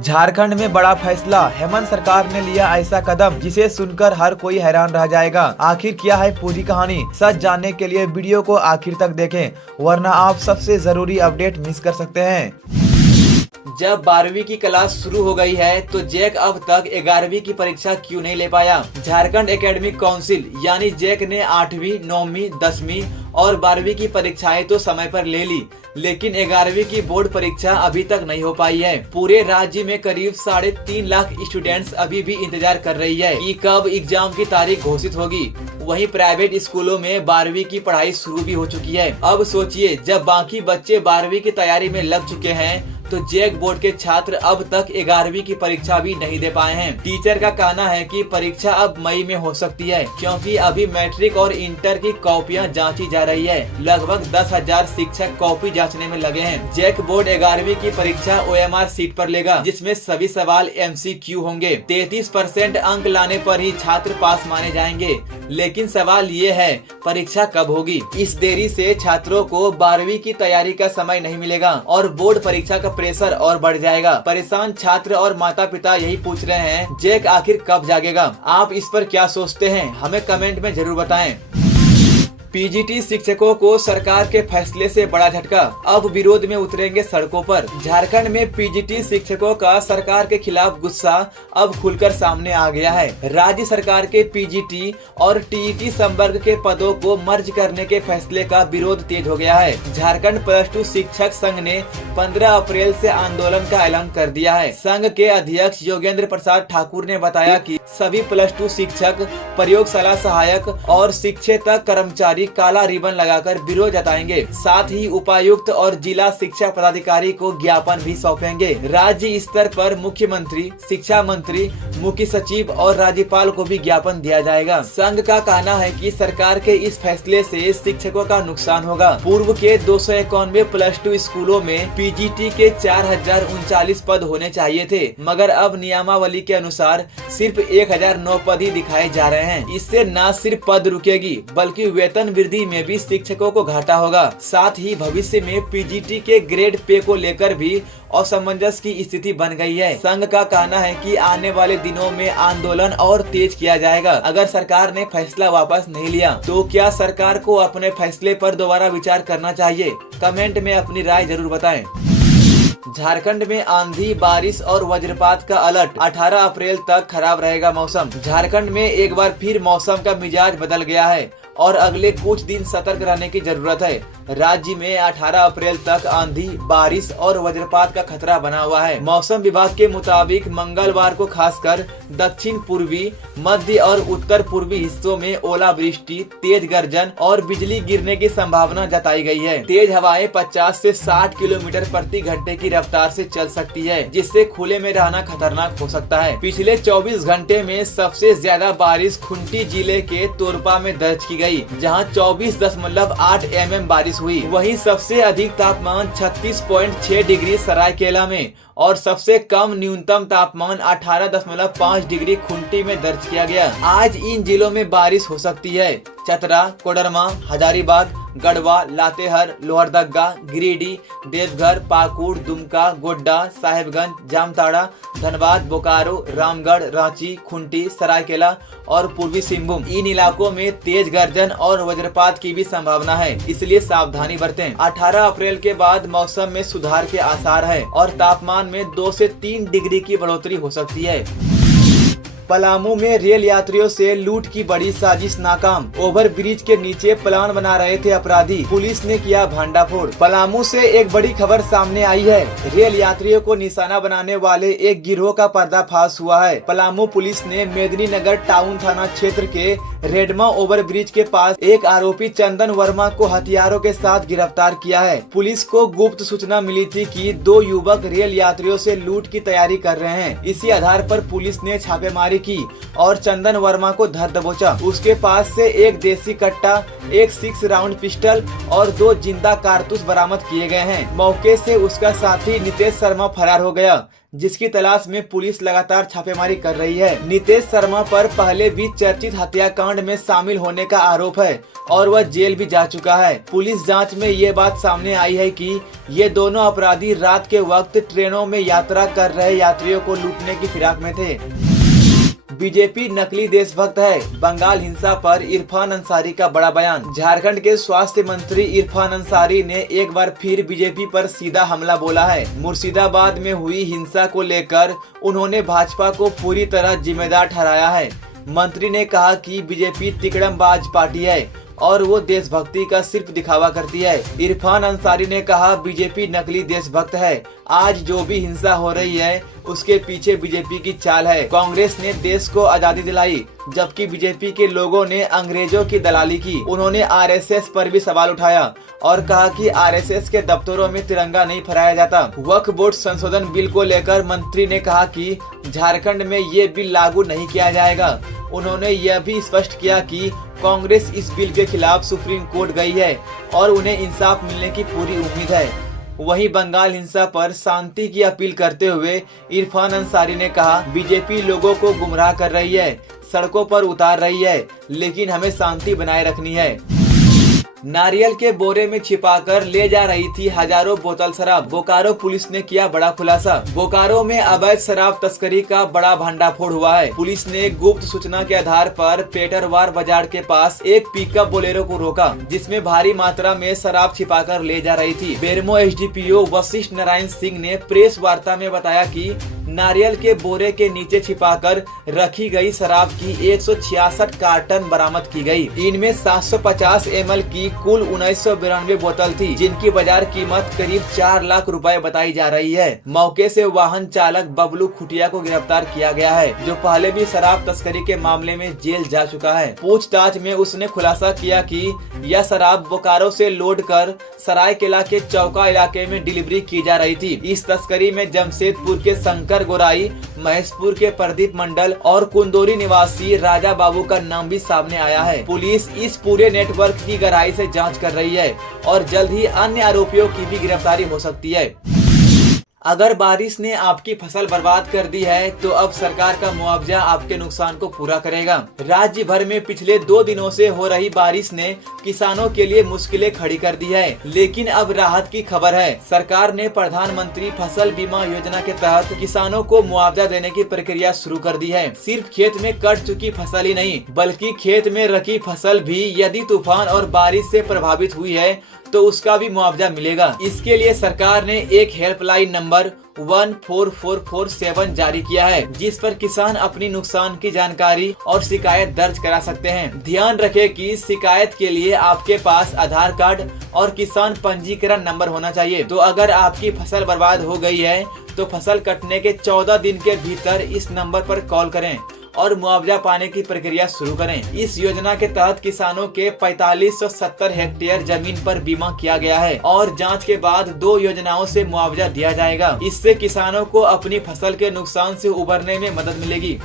झारखंड में बड़ा फैसला, हेमंत सरकार ने लिया ऐसा कदम जिसे सुनकर हर कोई हैरान रह जाएगा। आखिर क्या है पूरी कहानी, सच जानने के लिए वीडियो को आखिर तक देखें, वरना आप सबसे जरूरी अपडेट मिस कर सकते हैं। जब 12वीं की क्लास शुरू हो गई है तो जैक अब तक 11वीं की परीक्षा क्यों नहीं ले पाया। झारखंड एकेडमिक काउंसिल यानी जैक ने 8वीं, 9वीं, 10वीं और 12वीं की परीक्षाएं तो समय पर ले ली, लेकिन 11वीं की बोर्ड परीक्षा अभी तक नहीं हो पाई है। पूरे राज्य में करीब 3.5 लाख स्टूडेंट्स अभी भी इंतजार कर रही है कि कब एग्जाम की तारीख घोषित होगी। वहीं प्राइवेट स्कूलों में 12वीं की पढ़ाई शुरू भी हो चुकी है। अब सोचिए, जब बाकी बच्चे 12वीं की तैयारी में लग चुके हैं तो जैक बोर्ड के छात्र अब तक 11वीं की परीक्षा भी नहीं दे पाए हैं। टीचर का कहना है कि परीक्षा अब मई में हो सकती है, क्योंकि अभी मैट्रिक और इंटर की कॉपियां जांची जा रही है। लगभग 10,000 शिक्षक कॉपी जांचने में लगे हैं। जैक बोर्ड 11वीं की परीक्षा OMR सीट पर लेगा, जिसमें सभी सवाल MCQ होंगे। 33% अंक लाने पर ही छात्र पास माने जाएंगे, लेकिन सवाल ये है परीक्षा कब होगी। इस देरी से छात्रों को 12वीं की तैयारी का समय नहीं मिलेगा और बोर्ड परीक्षा का प्रेशर और बढ़ जाएगा। परेशान छात्र और माता पिता यही पूछ रहे हैं, जैक आखिर कब जागेगा। आप इस पर क्या सोचते हैं, हमें कमेंट में जरूर बताएं। PGT शिक्षकों को सरकार के फैसले से बड़ा झटका, अब विरोध में उतरेंगे सड़कों पर। झारखंड में PGT शिक्षकों का सरकार के खिलाफ गुस्सा अब खुलकर सामने आ गया है। राज्य सरकार के PGT और TET संवर्ग के पदों को मर्ज करने के फैसले का विरोध तेज हो गया है। झारखंड +2 शिक्षक संघ ने 15 अप्रैल से आंदोलन का ऐलान कर दिया है। संघ के अध्यक्ष योगेंद्र प्रसाद ठाकुर ने बताया कि सभी +2 शिक्षक, प्रयोगशाला सहायक और शिक्षेतर कर्मचारी काला रिबन लगाकर विरोध जताएंगे। साथ ही उपायुक्त और जिला शिक्षा पदाधिकारी को ज्ञापन भी सौंपेंगे। राज्य स्तर पर मुख्यमंत्री, शिक्षा मंत्री, मुख्य सचिव और राज्यपाल को भी ज्ञापन दिया जाएगा। संघ का कहना है कि सरकार के इस फैसले से शिक्षकों का नुकसान होगा। पूर्व के 291 +2 स्कूलों में PGT के 4039 पद होने चाहिए थे, मगर अब नियमावली के अनुसार सिर्फ 1009 पद ही दिखाए जा रहे हैं। इससे न सिर्फ पद रुकेगी, बल्कि वेतन वृद्धि में भी शिक्षकों को घाटा होगा। साथ ही भविष्य में PGT के ग्रेड पे को लेकर भी असमंजस की स्थिति बन गई है। संघ का कहना है कि आने वाले दिनों में आंदोलन और तेज किया जाएगा। अगर सरकार ने फैसला वापस नहीं लिया तो क्या सरकार को अपने फैसले पर दोबारा विचार करना चाहिए? कमेंट में अपनी राय जरूर बताएं। झारखंड में आंधी, बारिश और वज्रपात का अलर्ट, 18 अप्रैल तक खराब रहेगा मौसम। झारखंड में एक बार फिर मौसम का मिजाज बदल गया है और अगले कुछ दिन सतर्क रहने की जरूरत है। राज्य में 18 अप्रैल तक आंधी, बारिश और वज्रपात का खतरा बना हुआ है। मौसम विभाग के मुताबिक मंगलवार को खासकर दक्षिण पूर्वी, मध्य और उत्तर पूर्वी हिस्सों में ओलावृष्टि, तेज गर्जन और बिजली गिरने की संभावना जताई गई है। तेज हवाएं 50 से 60 किलोमीटर प्रति घंटे की रफ्तार से चल सकती है, जिससे खुले में रहना खतरनाक हो सकता है। पिछले 24 घंटे में सबसे ज्यादा बारिश खुंटी जिले के तोरपा में दर्ज की गई, जहां 24.8 mm बारिश हुई। वहीं सबसे अधिक तापमान 36.6 डिग्री सरायकेला में और सबसे कम न्यूनतम तापमान 18.5 डिग्री खुंटी में दर्ज किया गया। आज इन जिलों में बारिश हो सकती है। चतरा, कोडरमा, हजारीबाग, गढ़वा, लातेहार, लोहरदगा, गिरिडीह, देवघर, पाकुड़, दुमका, गोड्डा, साहेबगंज, जामताड़ा, धनबाद, बोकारो, रामगढ़, रांची, खुंटी, सरायकेला और पूर्वी सिंहभूम, इन इलाकों में तेज गर्जन और वज्रपात की भी संभावना है, इसलिए सावधानी बरतें। 18 अप्रैल के बाद मौसम में सुधार के आसार है और तापमान में 2 से 3 डिग्री की बढ़ोतरी हो सकती है। पलामू में रेल यात्रियों से लूट की बड़ी साजिश नाकाम, ओवर ब्रिज के नीचे प्लान बना रहे थे अपराधी, पुलिस ने किया भांडाफोड़। पलामू से एक बड़ी खबर सामने आई है। रेल यात्रियों को निशाना बनाने वाले एक गिरोह का पर्दाफाश हुआ है। पलामू पुलिस ने मेदिनीनगर टाउन थाना क्षेत्र के रेडमा ओवर ब्रिज के पास एक आरोपी चंदन वर्मा को हथियारों के साथ गिरफ्तार किया है। पुलिस को गुप्त सूचना मिली थी कि 2 युवक रेल यात्रियों से लूट की तैयारी कर रहे हैं। इसी आधार पर पुलिस ने छापेमारी की और चंदन वर्मा को धर दबोचा। उसके पास से एक देसी कट्टा, एक 6 राउंड पिस्टल और 2 जिंदा कारतूस बरामद किए गए हैं। मौके से उसका साथी नितेश शर्मा फरार हो गया, जिसकी तलाश में पुलिस लगातार छापेमारी कर रही है। नितेश शर्मा पर पहले भी चर्चित हत्याकांड में शामिल होने का आरोप है और वह जेल भी जा चुका है। पुलिस जांच में ये बात सामने आई है कि ये दोनों अपराधी रात के वक्त ट्रेनों में यात्रा कर रहे यात्रियों को लूटने की फिराक में थे। बीजेपी नकली देशभक्त है, बंगाल हिंसा पर इरफान अंसारी का बड़ा बयान। झारखंड के स्वास्थ्य मंत्री इरफान अंसारी ने एक बार फिर बीजेपी पर सीधा हमला बोला है। मुर्शिदाबाद में हुई हिंसा को लेकर उन्होंने भाजपा को पूरी तरह जिम्मेदार ठहराया है। मंत्री ने कहा कि बीजेपी तिकड़मबाज पार्टी है और वो देशभक्ति का सिर्फ दिखावा करती है। इरफान अंसारी ने कहा बीजेपी नकली देशभक्त है। आज जो भी हिंसा हो रही है उसके पीछे बीजेपी की चाल है। कांग्रेस ने देश को आजादी दिलाई, जबकि बीजेपी के लोगों ने अंग्रेजों की दलाली की। उन्होंने आरएसएस पर भी सवाल उठाया और कहा कि आरएसएस के दफ्तरों में तिरंगा नहीं फहराया जाता। वक्फ बोर्ड संशोधन बिल को लेकर मंत्री ने कहा कि झारखंड में ये बिल लागू नहीं किया जाएगा। उन्होंने यह भी स्पष्ट किया कि कांग्रेस इस बिल के खिलाफ सुप्रीम कोर्ट गई है और उन्हें इंसाफ मिलने की पूरी उम्मीद है। वहीं बंगाल हिंसा पर शांति की अपील करते हुए इरफान अंसारी ने कहा बीजेपी लोगों को गुमराह कर रही है, सड़कों पर उतार रही है, लेकिन हमें शांति बनाए रखनी है। नारियल के बोरे में छिपाकर ले जा रही थी हजारों बोतल शराब। बोकारो पुलिस ने किया बड़ा खुलासा। बोकारो में अवैध शराब तस्करी का बड़ा भंडाफोड़ हुआ है। पुलिस ने गुप्त सूचना के आधार पर पेटरवार बाजार के पास एक पिकअप बोलेरो को रोका, जिसमें भारी मात्रा में शराब छिपाकर ले जा रही थी। बेरमो एसडीपीओ वशिष्ठ नारायण सिंह ने प्रेस वार्ता में बताया कि नारियल के बोरे के नीचे छिपाकर रखी गई शराब की 166 कार्टन बरामद की गई। इनमें 750 ml की कुल 1992 बोतल थी, जिनकी बाजार कीमत करीब 4 लाख रुपए बताई जा रही है। मौके से वाहन चालक बबलू खुटिया को गिरफ्तार किया गया है, जो पहले भी शराब तस्करी के मामले में जेल जा चुका है। पूछताछ में उसने खुलासा किया कि यह शराब बोकारो से लोड कर सरायकेला के चौका इलाके में डिलीवरी की जा रही थी। इस तस्करी में जमशेदपुर के शंकर गोराई, महेशपुर के प्रदीप मंडल और कुंदोरी निवासी राजा बाबू का नाम भी सामने आया है। पुलिस इस पूरे नेटवर्क की गहराई से जांच कर रही है और जल्द ही अन्य आरोपियों की भी गिरफ्तारी हो सकती है। अगर बारिश ने आपकी फसल बर्बाद कर दी है तो अब सरकार का मुआवजा आपके नुकसान को पूरा करेगा। राज्य भर में पिछले 2 दिनों से हो रही बारिश ने किसानों के लिए मुश्किलें खड़ी कर दी है, लेकिन अब राहत की खबर है। सरकार ने प्रधानमंत्री फसल बीमा योजना के तहत किसानों को मुआवजा देने की प्रक्रिया शुरू कर दी है। सिर्फ खेत में कट चुकी फसल ही नहीं, बल्कि खेत में रखी फसल भी यदि तूफान और बारिश से प्रभावित हुई है तो उसका भी मुआवजा मिलेगा। इसके लिए सरकार ने एक हेल्पलाइन नंबर 14447 जारी किया है, जिस पर किसान अपनी नुकसान की जानकारी और शिकायत दर्ज करा सकते हैं। ध्यान रखें कि शिकायत के लिए आपके पास आधार कार्ड और किसान पंजीकरण नंबर होना चाहिए। तो अगर आपकी फसल बर्बाद हो गई है तो फसल कटने के 14 दिन के भीतर इस नंबर पर कॉल करें और मुआवजा पाने की प्रक्रिया शुरू करें। इस योजना के तहत किसानों के 4570 हेक्टेयर जमीन पर बीमा किया गया है और जांच के बाद 2 योजनाओं से मुआवजा दिया जाएगा। इससे किसानों को अपनी फसल के नुकसान से उबरने में मदद मिलेगी।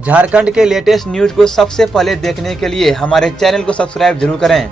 झारखंड के लेटेस्ट न्यूज को सबसे पहले देखने के लिए हमारे चैनल को सब्सक्राइब जरूर करें।